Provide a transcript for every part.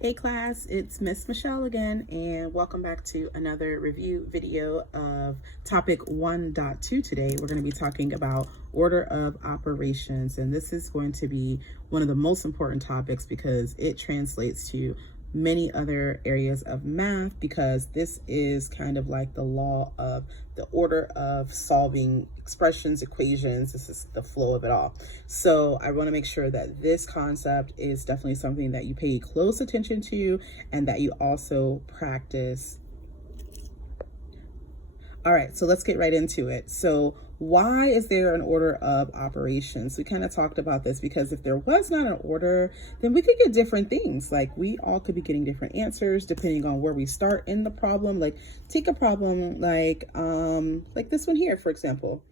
Hey class, it's Miss Michelle again, and welcome back to another review video of topic 1.2. Today we're going to be talking about order of operations, and this is going to be one of the most important topics because it translates to many other areas of math, because this is kind of like the law of the order of solving expressions, equations. This is the flow of it all. So I want to make sure that this concept is definitely something that you pay close attention to and that you also practice. All right, so let's get right into it. So why is there an order of operations? We kind of talked about this because if there was not an order, then we could get different things. Like we all could be getting different answers depending on where we start in the problem. Like take a problem like this one here, for example.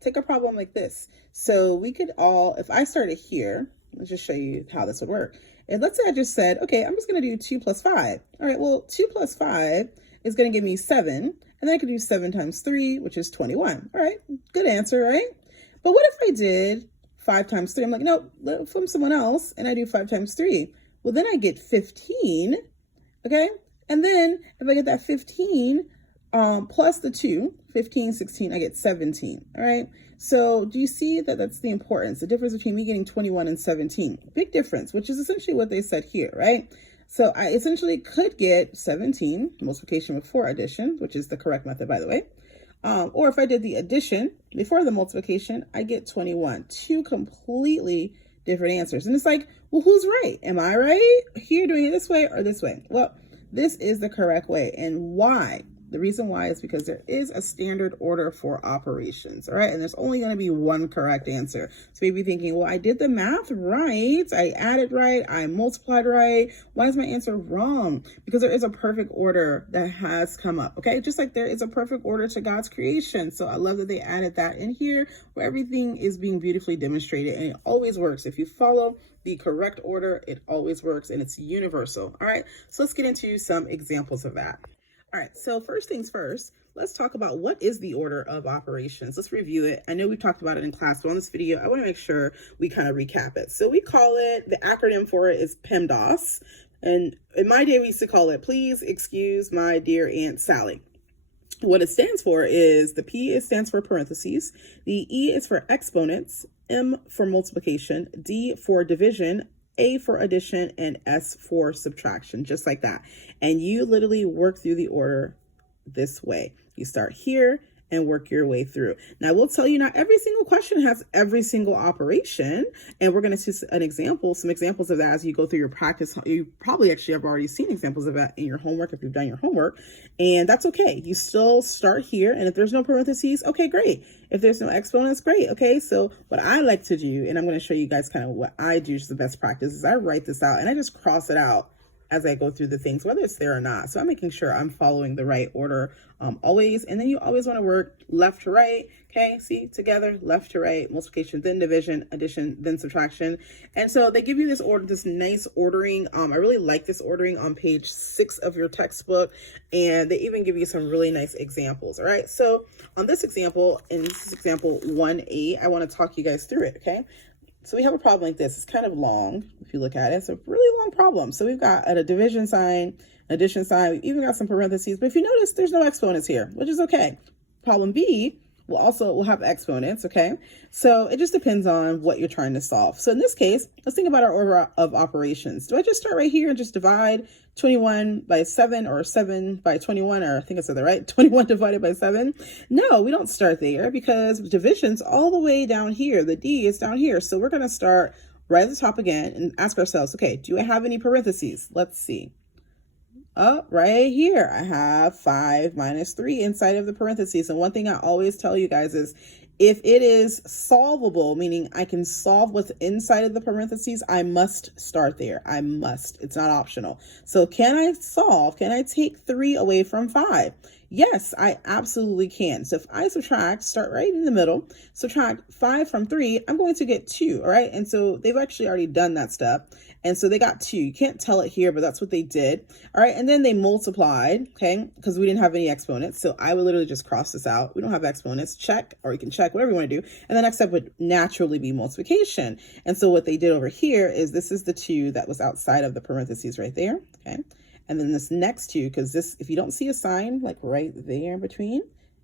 Take a problem like this. So we could all, if I started here, let's just show you how this would work. And let's say I just said, okay, I'm just going to do 2 plus 5. All right, well, 2 plus 5 is going to give me 7. And then I could do 7 times 3, which is 21. All right, good answer, right? But what if I did 5 times 3? I'm like, no, from someone else, and I do 5 times 3. Well, then I get 15, okay? And then if I get that 15 plus the 2, 15, 16, I get 17, all right? So do you see that that's the importance, the difference between me getting 21 and 17? Big difference, which is essentially what they said here, right? So I essentially could get 17, multiplication before addition, which is the correct method, by the way. Or if I did the addition before the multiplication, I get 21. Two completely different answers. And it's like, well, who's right? Am I right here doing it this way or this way? Well, this is the correct way. And why? The reason why is because there is a standard order for operations, all right? And there's only going to be one correct answer. So maybe thinking, well, I did the math right. I added right. I multiplied right. Why is my answer wrong? Because there is a perfect order that has come up, okay? Just like there is a perfect order to God's creation. So I love that they added that in here where everything is being beautifully demonstrated, and it always works. If you follow the correct order, it always works, and it's universal, all right? So let's get into some examples of that. All right, so first things first, let's talk about what is the order of operations. Let's review it. I know we talked about it in class, but on this video, I want to make sure we kind of recap it. So we call it, the acronym for it is PEMDAS. And in my day, we used to call it, please excuse my dear Aunt Sally. What it stands for is the P stands for parentheses, the E is for exponents, M for multiplication, D for division, A for addition, and S for subtraction, just like that. And you literally work through the order this way. You start here and work your way through. Now, I will tell you, not every single question has every single operation, and we're going to see some examples of that as you go through your practice. You probably actually have already seen examples of that in your homework if you've done your homework, and that's okay. You still start here, and if there's no parentheses, okay, great. If there's no exponents, great. Okay, so what I like to do, and I'm going to show you guys kind of what I do, just the best practice, is I write this out and I just cross it out as I go through the things, whether it's there or not. So I'm making sure I'm following the right order always. And then you always want to work left to right. Okay, see, together, left to right, multiplication, then division, addition, then subtraction. And so they give you this order, this nice ordering. I really like this ordering on page 6 of your textbook. And they even give you some really nice examples. All right, so on this example, and this is example 1A, I want to talk you guys through it, okay? So we have a problem like this. It's kind of long. If you look at it, it's a really long problem. So we've got a division sign, addition sign. We've even got some parentheses. But if you notice, there's no exponents here, which is okay. Problem B will have exponents, okay? So it just depends on what you're trying to solve. So in this case, let's think about our order of operations. Do I just start right here and just divide 21 by 7 or 7 by 21, or I think I said that right, 21 divided by 7? No, we don't start there because division's all the way down here. The D is down here. So we're going to start right at the top again and ask ourselves, okay, do I have any parentheses? Let's see. Oh, right here, I have 5 minus 3 inside of the parentheses. And one thing I always tell you guys is if it is solvable, meaning I can solve what's inside of the parentheses, I must start there. I must. It's not optional. So can I solve? Can I take 3 away from 5? Yes, I absolutely can. So if I subtract, start right in the middle, subtract 5 from 3, I'm going to get 2, all right? And so they've actually already done that step. And so they got 2. You can't tell it here, but that's what they did. All right, and then they multiplied, okay, because we didn't have any exponents. So I would literally just cross this out. We don't have exponents, check, or you can check, whatever you want to do. And the next step would naturally be multiplication. And so what they did over here is this is the 2 that was outside of the parentheses right there, okay? And then this next 2, because this, if you don't see a sign like right there in between,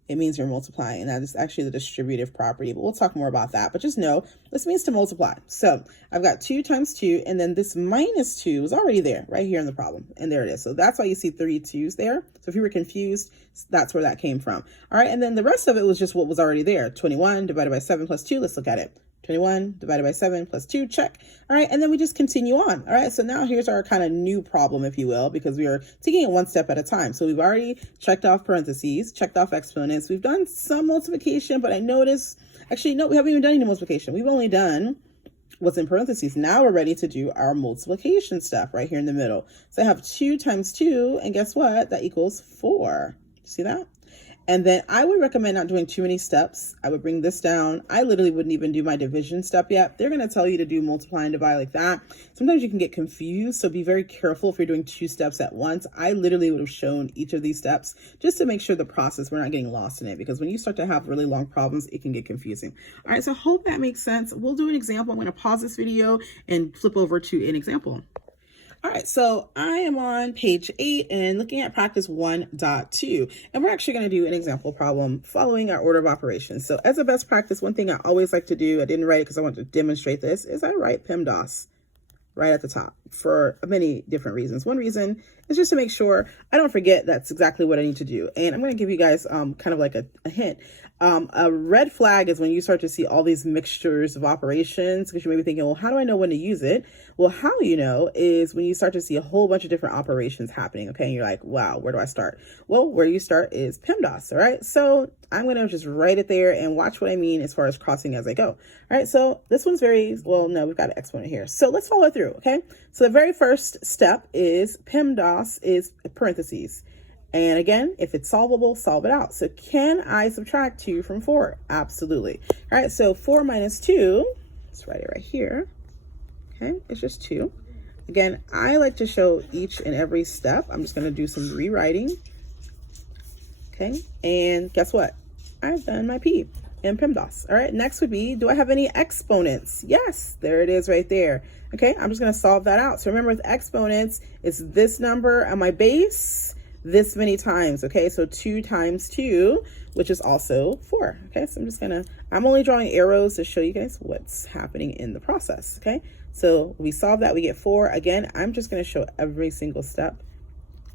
it means you're multiplying. And that is actually the distributive property, but we'll talk more about that. But just know this means to multiply. So I've got 2 times 2, and then this minus 2 is already there right here in the problem. And there it is. So that's why you see 3 2's there. So if you were confused, that's where that came from. All right. And then the rest of it was just what was already there. 21 divided by 7 plus 2. Let's look at it. 21 divided by 7 plus 2, check. All right, and then we just continue on. All right, so now here's our kind of new problem, if you will, because we are taking it one step at a time. So we've already checked off parentheses, checked off exponents. We've done some multiplication, but I noticed, actually, no, we haven't even done any multiplication. We've only done what's in parentheses. Now we're ready to do our multiplication stuff right here in the middle. So I have 2 times 2, and guess what? That equals 4. See that? And then I would recommend not doing too many steps. I would bring this down. I literally wouldn't even do my division step yet. They're going to tell you to do multiply and divide like that. Sometimes you can get confused, so be very careful if you're doing 2 steps at once. I literally would have shown each of these steps just to make sure the process, we're not getting lost in it, because when you start to have really long problems, it can get confusing. All right, so I hope that makes sense. We'll do an example. I'm going to pause this video and flip over to an example. All right, so I am on page 8 and looking at practice 1.2, and we're actually going to do an example problem following our order of operations. So as a best practice, one thing I always like to do, I didn't write it because I wanted to demonstrate this, is I write PEMDAS right at the top for many different reasons. One reason is just to make sure I don't forget that's exactly what I need to do. And I'm going to give you guys kind of like a hint. A red flag is when you start to see all these mixtures of operations, because you may be thinking, well, how do I know when to use it? Well, how you know is when you start to see a whole bunch of different operations happening, okay? And you're like, wow, where do I start? Well, where you start is PEMDAS, all right? So I'm going to just write it there and watch what I mean as far as crossing as I go. All right, so this one's very, well, no, we've got an exponent here. So let's follow it through, okay? So the very first step is PEMDAS is parentheses. And again, if it's solvable, solve it out. So can I subtract 2 from 4? Absolutely. All right, so 4 minus 2, let's write it right here. Okay, it's just 2. Again, I like to show each and every step. I'm just going to do some rewriting. Okay, and guess what? I've done my P in PEMDAS. All right, next would be, do I have any exponents? Yes, there it is right there. Okay, I'm just going to solve that out. So remember, with exponents, it's this number on my base this many times. Okay, so 2 times 2, which is also 4. Okay, so I'm only drawing arrows to show you guys what's happening in the process. Okay, so we solve that, we get 4. Again, I'm just going to show every single step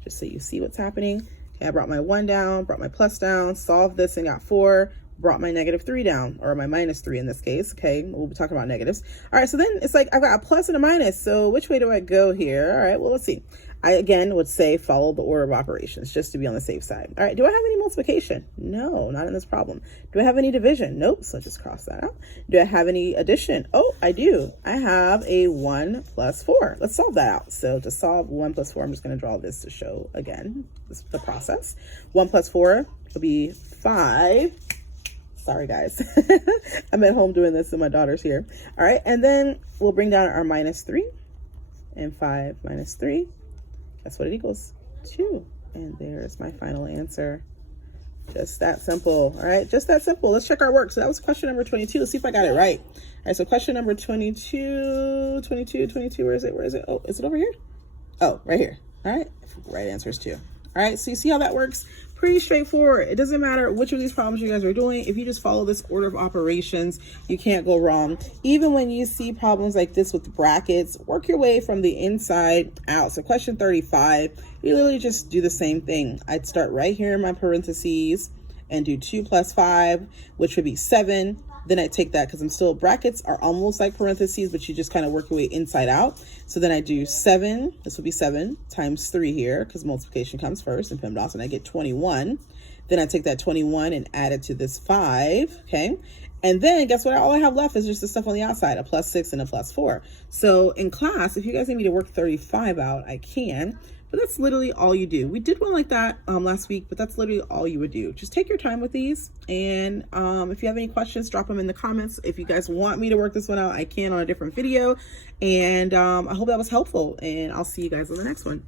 just so you see what's happening. Okay, I brought my 1 down, brought my plus down, solved this and got 4, brought my -3 down, or my -3 in this case. Okay, we'll be talking about negatives. All right, so then it's like I've got a plus and a minus. So which way do I go here? All right, well, let's see. I, again, would say follow the order of operations just to be on the safe side. All right, do I have any multiplication? No, not in this problem. Do I have any division? Nope, so just cross that out. Do I have any addition? Oh, I do. I have a 1 plus 4. Let's solve that out. So to solve 1 plus 4, I'm just going to draw this to show, again, the process. 1 plus 4 will be 5. Sorry, guys. I'm at home doing this and my daughter's here. All right, and then we'll bring down our -3. And 5 minus 3. That's what it equals, 2. And there's my final answer. Just that simple. All right, just that simple. Let's check our work. So that was question number 22. Let's see if I got it right. All right, so question number 22, where is it? Oh, is it over here? Oh, right here. All right, right answer is 2. All right, so you see how that works? Pretty straightforward. It doesn't matter which of these problems you guys are doing. If you just follow this order of operations, you can't go wrong. Even when you see problems like this with brackets, work your way from the inside out. So question 35, you literally just do the same thing. I'd start right here in my parentheses and do 2 plus 5, which would be 7. Then I take that, because I'm still, brackets are almost like parentheses, but you just kind of work your way inside out. So then I do 7, this would be 7 times 3 here, because multiplication comes first in PEMDAS, and I get 21. Then I take that 21 and add it to this 5, okay? And then guess what? All I have left is just the stuff on the outside, a +6 and a +4. So in class, if you guys need me to work 35 out, I can. But that's literally all you do. We did one like that last week, but that's literally all you would do. Just take your time with these. And if you have any questions, drop them in the comments. If you guys want me to work this one out, I can on a different video. And I hope that was helpful. And I'll see you guys on the next one.